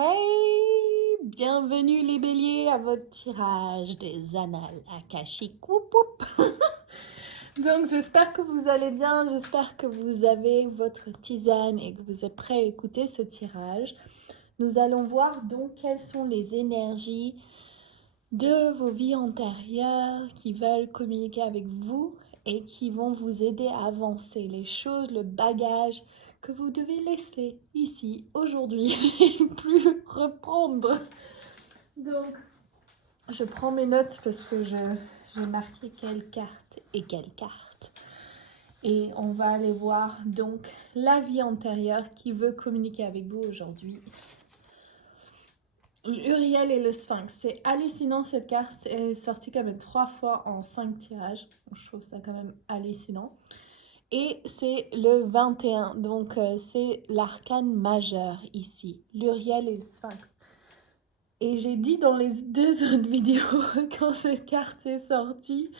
hey! Bienvenue les béliers à votre tirage des annales akashiques. Whoop, whoop. Donc j'espère que vous allez bien, j'espère que vous avez votre tisane et que vous êtes prêts à écouter ce tirage. Nous allons voir donc quelles sont les énergies de vos vies antérieures qui veulent communiquer avec vous et qui vont vous aider à avancer les choses, le bagage que vous devez laisser ici, aujourd'hui, et plus reprendre. Donc, je prends mes notes parce que j'ai marqué quelle carte et quelle carte. Et on va aller voir donc la vie antérieure qui veut communiquer avec vous aujourd'hui. Uriel et le Sphinx, c'est hallucinant, cette carte est sortie quand même 3 fois en 5 tirages. Je trouve ça quand même hallucinant. Et c'est le 21, donc c'est l'arcane majeur ici, l'Uriel et le Sphinx. Et j'ai dit dans les 2 autres vidéos, quand cette carte est sortie,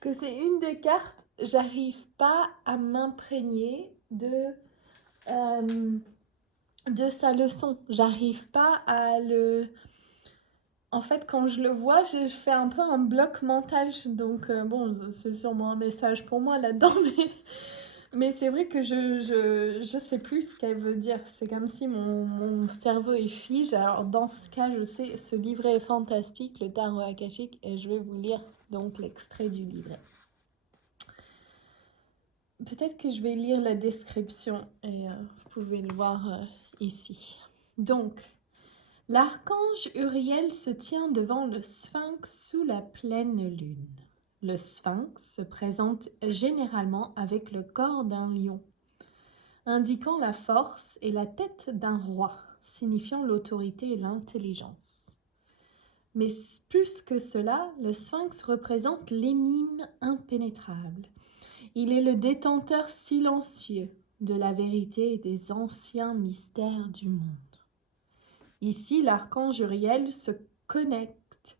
que c'est une des cartes, j'arrive pas à m'imprégner de sa leçon. J'arrive pas à le... En fait, quand je le vois, je fais un peu un bloc mental. Donc, bon, c'est sûrement un message pour moi là-dedans, mais c'est vrai que je sais plus ce qu'elle veut dire. C'est comme si mon cerveau est fige. Alors, dans ce cas, je sais, ce livret est fantastique, le tarot akashique, et je vais vous lire donc l'extrait du livret. Peut-être que je vais lire la description, et vous pouvez le voir ici. Donc... L'archange Uriel se tient devant le sphinx sous la pleine lune. Le sphinx se présente généralement avec le corps d'un lion, indiquant la force, et la tête d'un roi, signifiant l'autorité et l'intelligence. Mais plus que cela, le sphinx représente l'énigme impénétrable. Il est le détenteur silencieux de la vérité et des anciens mystères du monde. Ici, l'archange Uriel se connecte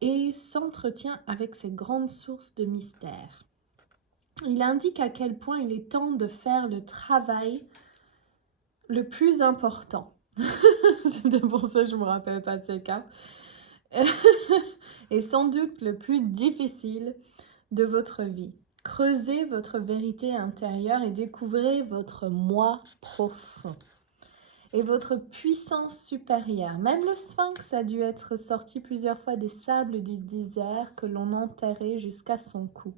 et s'entretient avec ces grandes sources de mystère. Il indique à quel point il est temps de faire le travail le plus important. C'est pour ça que je ne me rappelle pas de ces cas. Et sans doute le plus difficile de votre vie. Creusez votre vérité intérieure et découvrez votre moi profond et votre puissance supérieure. Même le sphinx a dû être sorti plusieurs fois des sables du désert que l'on enterrait jusqu'à son cou.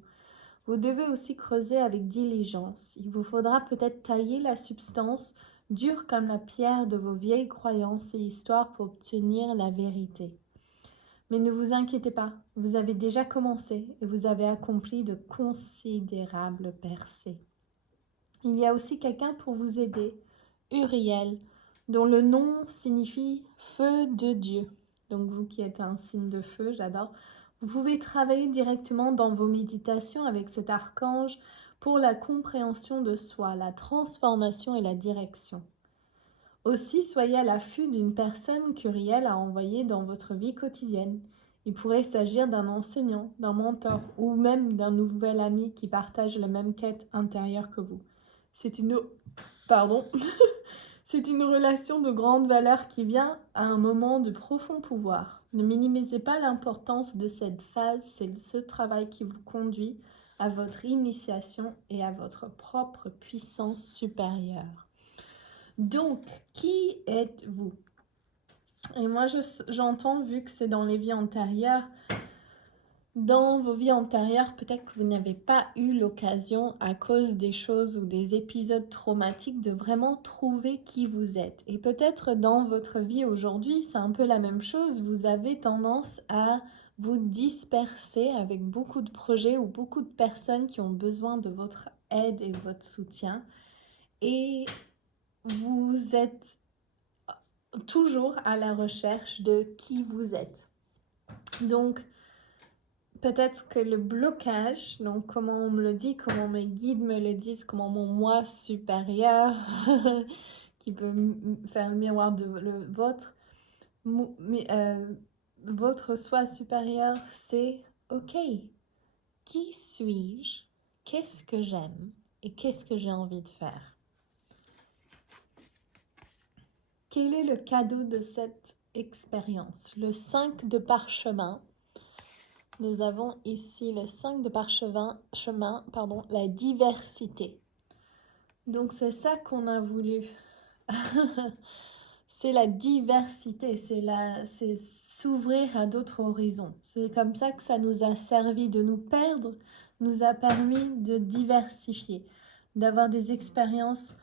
Vous devez aussi creuser avec diligence. Il vous faudra peut-être tailler la substance dure comme la pierre de vos vieilles croyances et histoires pour obtenir la vérité. Mais ne vous inquiétez pas, vous avez déjà commencé et vous avez accompli de considérables percées. Il y a aussi quelqu'un pour vous aider, Uriel, dont le nom signifie feu de Dieu. Donc vous qui êtes un signe de feu, j'adore. Vous pouvez travailler directement dans vos méditations avec cet archange pour la compréhension de soi, la transformation et la direction. Aussi, soyez à l'affût d'une personne qu'Uriel a envoyée dans votre vie quotidienne. Il pourrait s'agir d'un enseignant, d'un mentor ou même d'un nouvel ami qui partage la même quête intérieure que vous. C'est une relation de grande valeur qui vient à un moment de profond pouvoir. Ne minimisez pas l'importance de cette phase, c'est ce travail qui vous conduit à votre initiation et à votre propre puissance supérieure. Donc, qui êtes-vous? Et moi, j'entends, vu que c'est dans les vies antérieures, dans vos vies antérieures, peut-être que vous n'avez pas eu l'occasion, à cause des choses ou des épisodes traumatiques, de vraiment trouver qui vous êtes. Et peut-être dans votre vie aujourd'hui, c'est un peu la même chose. Vous avez tendance à vous disperser avec beaucoup de projets ou beaucoup de personnes qui ont besoin de votre aide et de votre soutien. Et vous êtes toujours à la recherche de qui vous êtes. Donc, peut-être que le blocage, donc comment on me le dit, comment mes guides me le disent, comment mon moi supérieur, qui peut faire le miroir de le vôtre, votre soi supérieur, c'est OK. Qui suis-je? Qu'est-ce que j'aime? Et qu'est-ce que j'ai envie de faire? Quel est le cadeau de cette expérience? Le 5 de parchemin. Nous avons ici le 5 de parchemin, la diversité. Donc c'est ça qu'on a voulu. C'est la diversité, c'est s'ouvrir à d'autres horizons. C'est comme ça que ça nous a servi de nous perdre, nous a permis de diversifier, d'avoir des expériences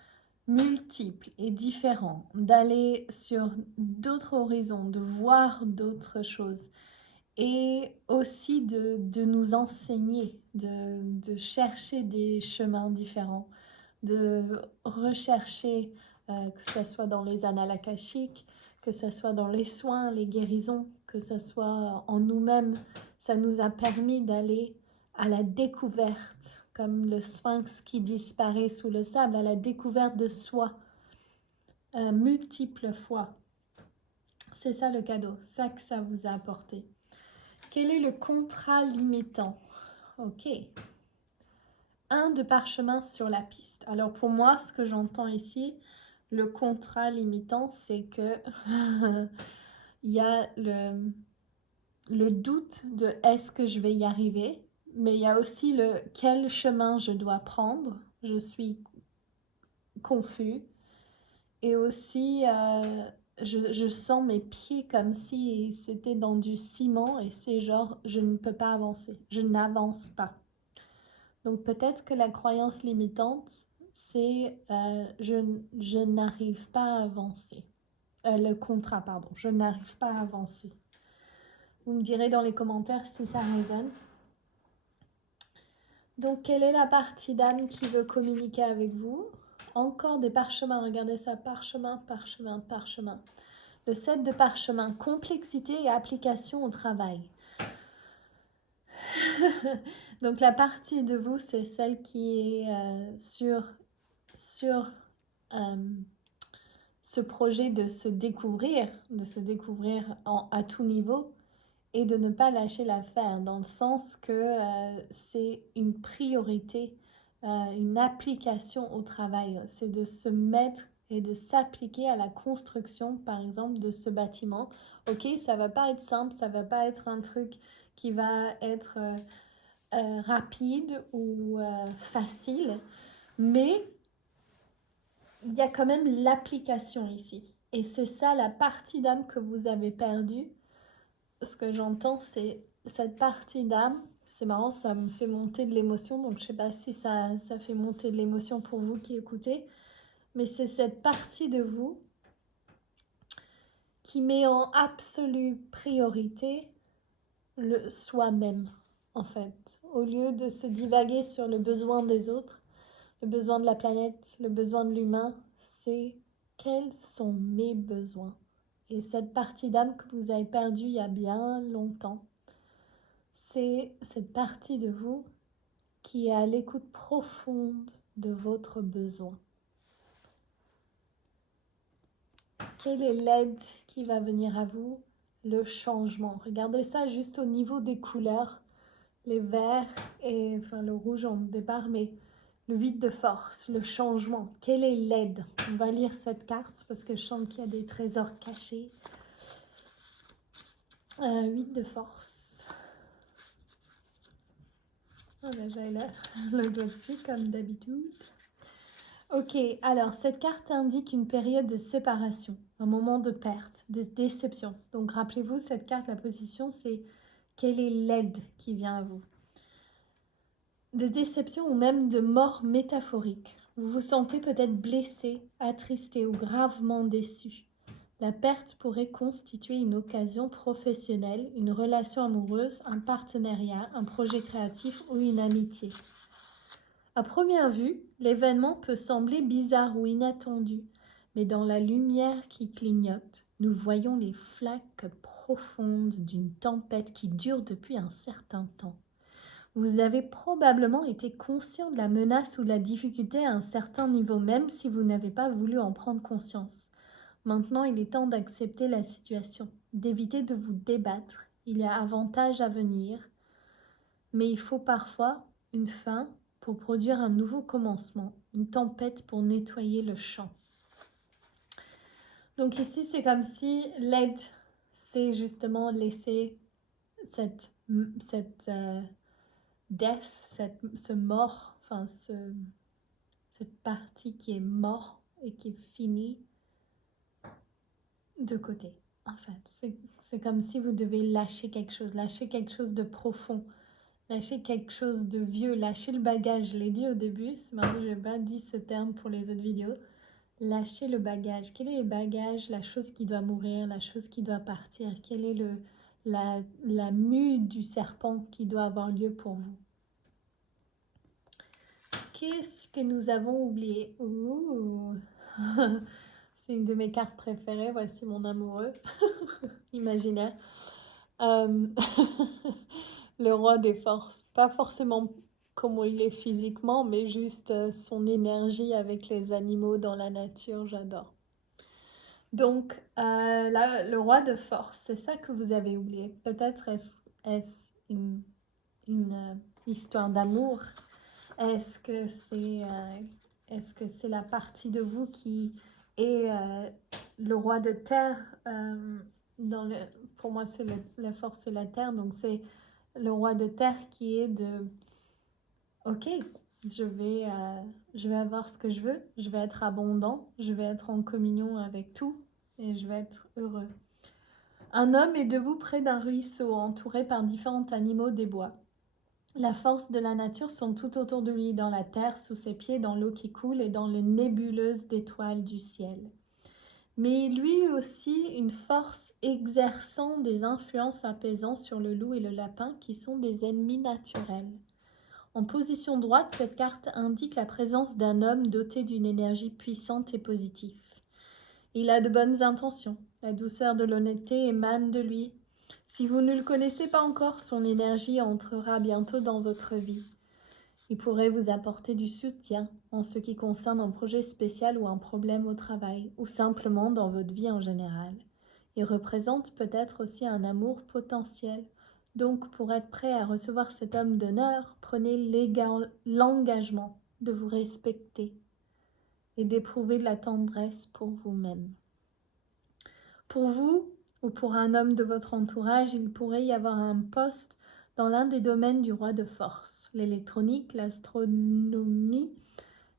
multiples et différentes, d'aller sur d'autres horizons, de voir d'autres choses et aussi de nous enseigner, de chercher des chemins différents, de rechercher, que ce soit dans les annales akashiques, que ce soit dans les soins, les guérisons, que ce soit en nous-mêmes. Ça nous a permis d'aller à la découverte, comme le sphinx qui disparaît sous le sable, à la découverte de soi, multiples fois. C'est ça le cadeau, ça que ça vous a apporté. Quel est le contrat limitant? Ok. 1 de parchemin sur la piste. Alors pour moi, ce que j'entends ici, le contrat limitant, c'est que il y a le doute de est-ce que je vais y arriver, mais il y a aussi le quel chemin je dois prendre. Je suis confus. Et aussi, je sens mes pieds comme si c'était dans du ciment et c'est genre, je ne peux pas avancer. Je n'avance pas. Donc peut-être que la croyance limitante, c'est je n'arrive pas à avancer. Le contrat, pardon, je n'arrive pas à avancer. Vous me direz dans les commentaires si ça résonne. Donc quelle est la partie d'âme qui veut communiquer avec vous? Encore des parchemins, regardez ça, parchemin, parchemin, parchemin. Le 7 de parchemin, complexité et application au travail. Donc la partie de vous, c'est celle qui est sur ce projet de se découvrir à tout niveau et de ne pas lâcher l'affaire, dans le sens que c'est une priorité, une application au travail. C'est de se mettre et de s'appliquer à la construction, par exemple, de ce bâtiment. Ok, ça va pas être simple, ça va pas être un truc qui va être rapide ou facile, mais il y a quand même l'application ici. Et c'est ça la partie d'âme que vous avez perdue. Ce que j'entends, c'est cette partie d'âme. C'est marrant, ça me fait monter de l'émotion, donc je sais pas si ça fait monter de l'émotion pour vous qui écoutez, mais c'est cette partie de vous qui met en absolue priorité le soi-même, en fait. Au lieu de se divaguer sur le besoin des autres, le besoin de la planète, le besoin de l'humain, c'est quels sont mes besoins. Et cette partie d'âme que vous avez perdue il y a bien longtemps, c'est cette partie de vous qui est à l'écoute profonde de votre besoin. Quelle est l'aide qui va venir à vous? Le changement. Regardez ça juste au niveau des couleurs. Les verts et enfin le rouge en départ, mais le 8 de force, le changement. Quelle est l'aide? On va lire cette carte parce que je sens qu'il y a des trésors cachés. 8 de force. Oh là, j'avais le doigt dessus comme d'habitude. Ok, alors cette carte indique une période de séparation, un moment de perte, de déception. Donc rappelez-vous, cette carte, la position, c'est quelle est l'aide qui vient à vous? De déception ou même de mort métaphorique. Vous vous sentez peut-être blessé, attristé ou gravement déçu. La perte pourrait constituer une occasion professionnelle, une relation amoureuse, un partenariat, un projet créatif ou une amitié. À première vue, l'événement peut sembler bizarre ou inattendu, mais dans la lumière qui clignote, nous voyons les flaques profondes d'une tempête qui dure depuis un certain temps. Vous avez probablement été conscient de la menace ou de la difficulté à un certain niveau, même si vous n'avez pas voulu en prendre conscience. Maintenant, il est temps d'accepter la situation, d'éviter de vous débattre. Il y a avantage à venir, mais il faut parfois une fin pour produire un nouveau commencement, une tempête pour nettoyer le champ. Donc ici, c'est comme si l'aide, c'est justement laisser cette death, ce mort, enfin cette partie qui est mort et qui est finie de côté. En fait, c'est comme si vous devez lâcher quelque chose de profond, lâcher quelque chose de vieux, lâcher le bagage. Je l'ai dit au début, c'est marrant, je n'ai pas dit ce terme pour les autres vidéos. Lâcher le bagage. Quel est le bagage, la chose qui doit mourir, la chose qui doit partir? Quelle est la mue du serpent qui doit avoir lieu pour vous? Qu'est-ce que nous avons oublié? Ouh. C'est une de mes cartes préférées. Voici mon amoureux imaginaire. Le roi des forces. Pas forcément comment il est physiquement, mais juste son énergie avec les animaux dans la nature. J'adore. Donc, là, le roi de force, c'est ça que vous avez oublié. Peut-être est-ce une histoire d'amour? Est-ce que c'est la partie de vous qui est le roi de terre pour moi, c'est la force et la terre. Donc, c'est le roi de terre qui est de ok, je vais avoir ce que je veux, je vais être abondant, je vais être en communion avec tout et je vais être heureux. Un homme est debout près d'un ruisseau entouré par différents animaux des bois. La force de la nature sont tout autour de lui, dans la terre, sous ses pieds, dans l'eau qui coule et dans les nébuleuses d'étoiles du ciel. Mais lui aussi une force exerçant des influences apaisantes sur le loup et le lapin qui sont des ennemis naturels. En position droite, cette carte indique la présence d'un homme doté d'une énergie puissante et positive. Il a de bonnes intentions. La douceur de l'honnêteté émane de lui. Si vous ne le connaissez pas encore, son énergie entrera bientôt dans votre vie. Il pourrait vous apporter du soutien en ce qui concerne un projet spécial ou un problème au travail, ou simplement dans votre vie en général. Il représente peut-être aussi un amour potentiel. Donc, pour être prêt à recevoir cet homme d'honneur, prenez l'engagement de vous respecter et d'éprouver de la tendresse pour vous-même. Pour vous ou pour un homme de votre entourage, il pourrait y avoir un poste dans l'un des domaines du roi de force, l'électronique, l'astronomie,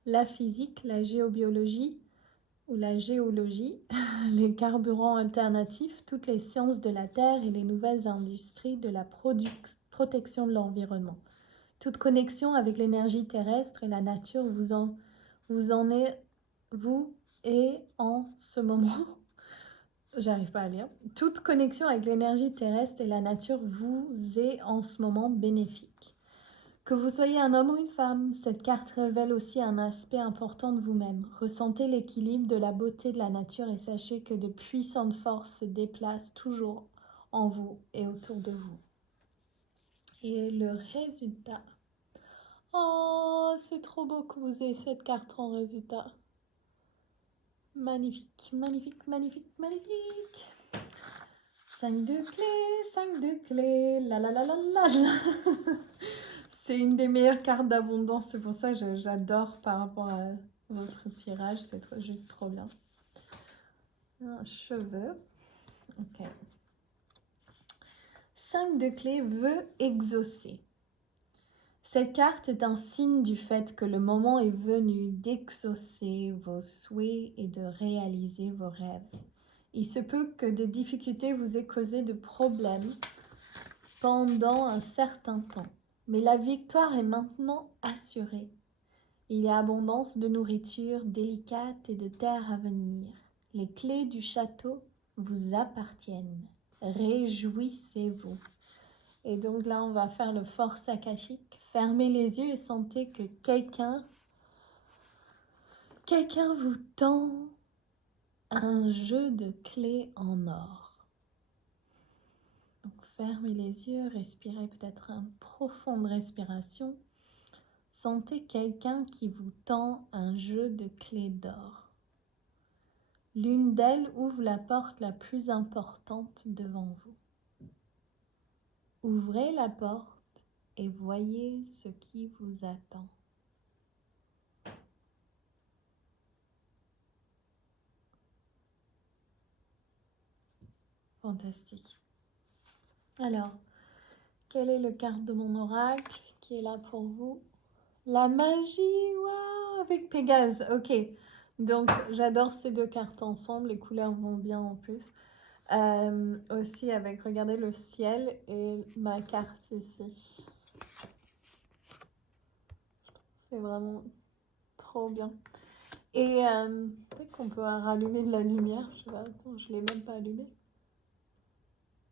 la physique, la géobiologie ou la géologie, les carburants alternatifs, toutes les sciences de la Terre et les nouvelles industries de la protection de l'environnement. Toute connexion avec l'énergie terrestre et la nature vous est en ce moment. J'arrive pas à lire. Toute connexion avec l'énergie terrestre et la nature vous est en ce moment bénéfique. Que vous soyez un homme ou une femme, cette carte révèle aussi un aspect important de vous-même. Ressentez l'équilibre de la beauté de la nature et sachez que de puissantes forces se déplacent toujours en vous et autour de vous. Et le résultat. Oh, c'est trop beau que vous ayez cette carte en résultat. Magnifique, magnifique, magnifique, magnifique. 5 de clés, 5 de clés, la la la la la la. C'est une des meilleures cartes d'abondance, c'est pour ça que j'adore par rapport à votre tirage, c'est juste trop bien. Un cheveu, ok. 5 de clés veut exaucer. Cette carte est un signe du fait que le moment est venu d'exaucer vos souhaits et de réaliser vos rêves. Il se peut que des difficultés vous aient causé de problèmes pendant un certain temps. Mais la victoire est maintenant assurée. Il y a abondance de nourriture délicate et de terre à venir. Les clés du château vous appartiennent. Réjouissez-vous. Et donc là, on va faire le force akashique. Fermez les yeux et sentez que quelqu'un vous tend un jeu de clés en or. Donc fermez les yeux, respirez peut-être une profonde respiration. Sentez quelqu'un qui vous tend un jeu de clés d'or. L'une d'elles ouvre la porte la plus importante devant vous. Ouvrez la porte et voyez ce qui vous attend. Fantastique. Alors, quelle est le carte de mon oracle qui est là pour vous? La magie, waouh, avec Pégase. Ok, donc j'adore ces deux cartes ensemble, les couleurs vont bien en plus. Aussi avec, regardez le ciel et ma carte ici. C'est vraiment trop bien. Et peut-être qu'on peut rallumer de la lumière. Je sais pas, attends, je l'ai même pas allumé.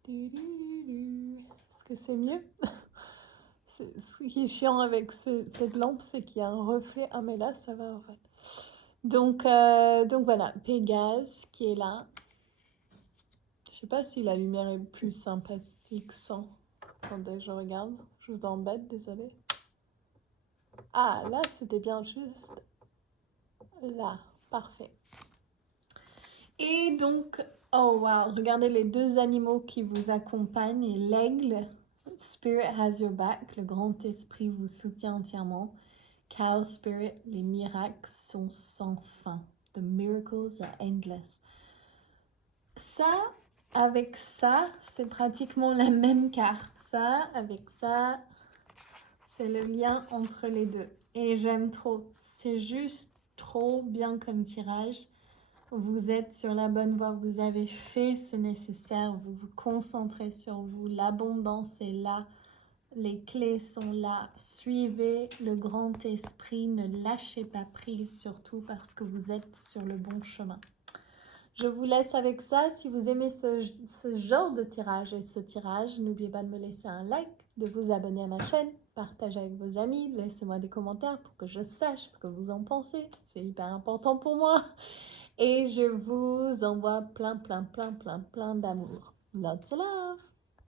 Est-ce que c'est mieux? Ce qui est chiant avec cette lampe, c'est qu'il y a un reflet. Ah, mais là, ça va en fait. Donc voilà, Pégase qui est là. Je sais pas si la lumière est plus sympathique sans. Attendez, je regarde. Je vous embête, désolé. Ah, là, c'était bien juste. Là, parfait. Et donc, oh wow, regardez les deux animaux qui vous accompagnent. L'aigle, Spirit has your back, le grand esprit vous soutient entièrement. Cow Spirit, les miracles sont sans fin. The miracles are endless. Ça, avec ça, c'est pratiquement la même carte. Ça, avec ça, c'est le lien entre les deux. Et j'aime trop. C'est juste trop bien comme tirage. Vous êtes sur la bonne voie. Vous avez fait ce nécessaire. Vous vous concentrez sur vous. L'abondance est là. Les clés sont là. Suivez le grand esprit. Ne lâchez pas prise, surtout parce que vous êtes sur le bon chemin. Je vous laisse avec ça. Si vous aimez ce genre de tirage et ce tirage, n'oubliez pas de me laisser un like, de vous abonner à ma chaîne, partagez avec vos amis, laissez-moi des commentaires pour que je sache ce que vous en pensez. C'est hyper important pour moi. Et je vous envoie plein d'amour. Lots of love!